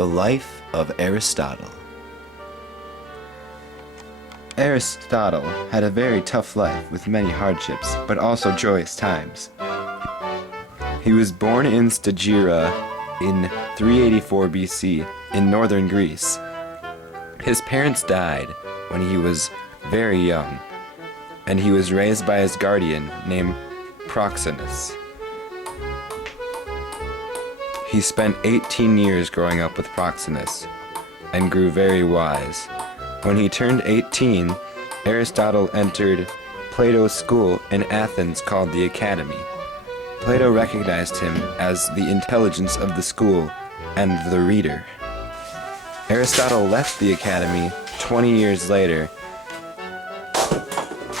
The life of Aristotle. Aristotle had a very tough life with many hardships, but also joyous times. He was born in Stagira in 384 BC in northern Greece. His parents died when he was very young, and he was raised by his guardian named Proxenus. He spent 18 years growing up with Proxenus and grew very wise. When he turned 18, Aristotle entered Plato's school in Athens called the Academy. Plato recognized him as the intelligence of the school and the reader. Aristotle left the Academy 20 years later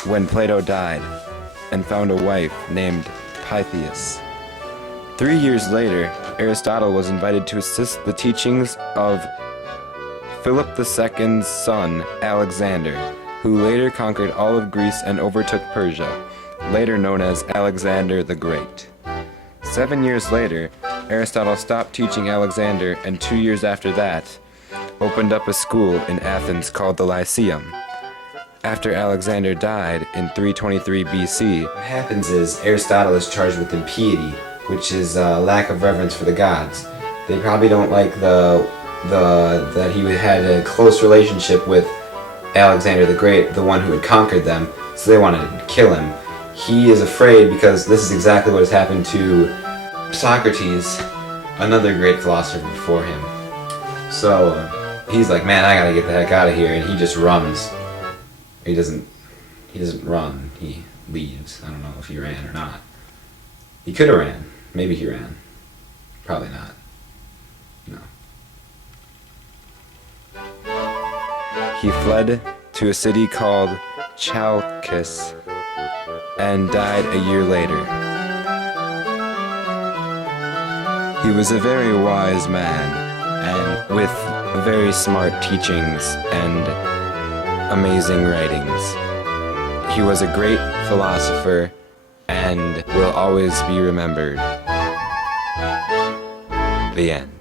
when Plato died and found a wife named Pythias. 3 years later, Aristotle was invited to assist the teachings of Philip II's son, Alexander, who later conquered all of Greece and overtook Persia, later known as Alexander the Great. 7 years later, Aristotle stopped teaching Alexander, and 2 years after that, opened up a school in Athens called the Lyceum. After Alexander died in 323 BC, what happens is Aristotle is charged with impiety, which is a lack of reverence for the gods. They probably don't like that he had a close relationship with Alexander the Great, the one who had conquered them, so they wanted to kill him. He is afraid because this is exactly what has happened to Socrates, another great philosopher before him. So he's like, man, I gotta get the heck out of here, and he just runs. He doesn't run, he leaves. I don't know if he ran or not. He could have ran. Maybe he ran. Probably not. No. He fled to a city called Chalcis and died a year later. He was a very wise man and with very smart teachings and amazing writings. He was a great philosopher and will always be remembered. The end.